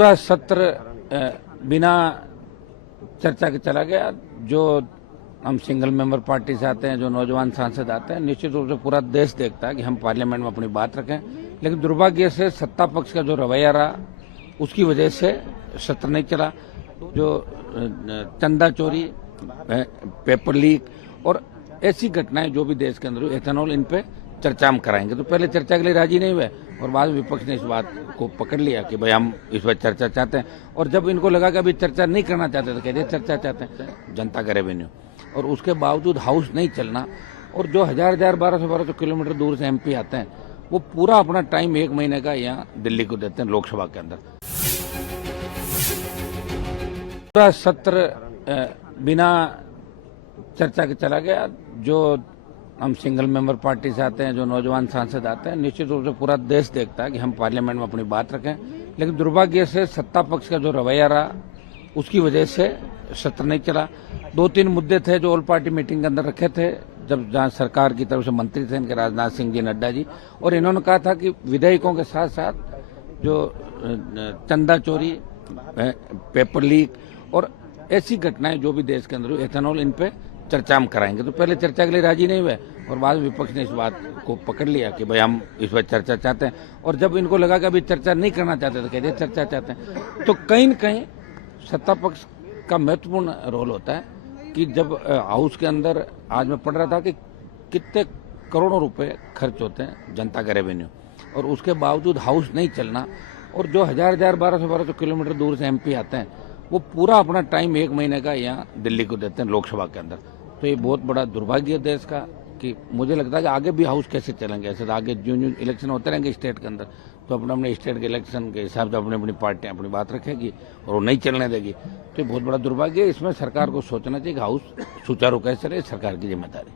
पूरा सत्र बिना चर्चा के चला गया। जो हम सिंगल मेंबर पार्टी से आते हैं, जो नौजवान सांसद आते हैं, निश्चित रूप से पूरा देश देखता है कि हम पार्लियामेंट में अपनी बात रखें। लेकिन दुर्भाग्य से सत्ता पक्ष का जो रवैया रहा, उसकी वजह से सत्र नहीं चला। जो चंदा चोरी, पेपर लीक और ऐसी घटनाएं जो भी देश के अंदर हुई, एथेनॉल, इन पे चर्चा हम कराएंगे। तो पहले चर्चा के लिए राजी नहीं हुए और बाद विपक्ष ने इस बात को पकड़ लिया कि भाई हम इस पर चर्चा चाहते हैं। और जब इनको लगा कि अभी चर्चा नहीं करना चाहते तो कहते चर्चा चाहते हैं जनता का रेवेन्यू, और उसके बावजूद हाउस नहीं चलना। और जो हजार 1200 किलोमीटर दूर से एमपी आते हैं, वो पूरा अपना टाइम 1 महीने का यहाँ दिल्ली को देते हैं लोकसभा के अंदर। पूरा सत्र बिना चर्चा के चला गया। जो हम सिंगल मेंबर पार्टी से आते हैं, जो नौजवान सांसद आते हैं, निश्चित रूप से पूरा देश देखता है कि हम पार्लियामेंट में अपनी बात रखें। लेकिन दुर्भाग्य से सत्ता पक्ष का जो रवैया रहा, उसकी वजह से सत्र नहीं चला। 2-3 मुद्दे थे जो ऑल पार्टी मीटिंग के अंदर रखे थे, जब जहां सरकार की तरफ से मंत्री थे इनके राजनाथ सिंह जी, नड्डा जी, और इन्होंने कहा था कि विधेयकों के साथ साथ जो चंदा चोरी, पेपर लीक और ऐसी घटनाएं जो भी देश के अंदर हुई, एथेनॉल, इन पे चर्चा हम कराएंगे। तो पहले चर्चा के लिए राजी नहीं हुए और बाद विपक्ष ने इस बात को पकड़ लिया कि भाई हम इस पर चर्चा चाहते हैं। और जब इनको लगा कि अभी चर्चा नहीं करना चाहते तो कहते चर्चा चाहते हैं। तो कहीं न कहीं सत्ता पक्ष का महत्वपूर्ण रोल होता है कि जब हाउस के अंदर, आज मैं पढ़ रहा था कि कितने करोड़ों रुपए खर्च होते हैं जनता का रेवेन्यू, और उसके बावजूद हाउस नहीं चलना। और जो हजार 1200 किलोमीटर दूर से एमपी आते हैं, वो पूरा अपना टाइम 1 महीने का यहाँ दिल्ली को देते हैं लोकसभा के अंदर। तो ये बहुत बड़ा दुर्भाग्य है देश का कि मुझे लगता है कि आगे भी हाउस कैसे चलेंगे। ऐसे तो आगे जो इलेक्शन होते रहेंगे स्टेट के अंदर, तो अपने अपने स्टेट के इलेक्शन के हिसाब से अपनी अपनी पार्टियां अपनी बात रखेगी और वो नहीं चलने देगी। तो ये बहुत बड़ा दुर्भाग्य है। इसमें सरकार को सोचना चाहिए कि हाउस सुचारू कैसे रहे, सरकार की जिम्मेदारी।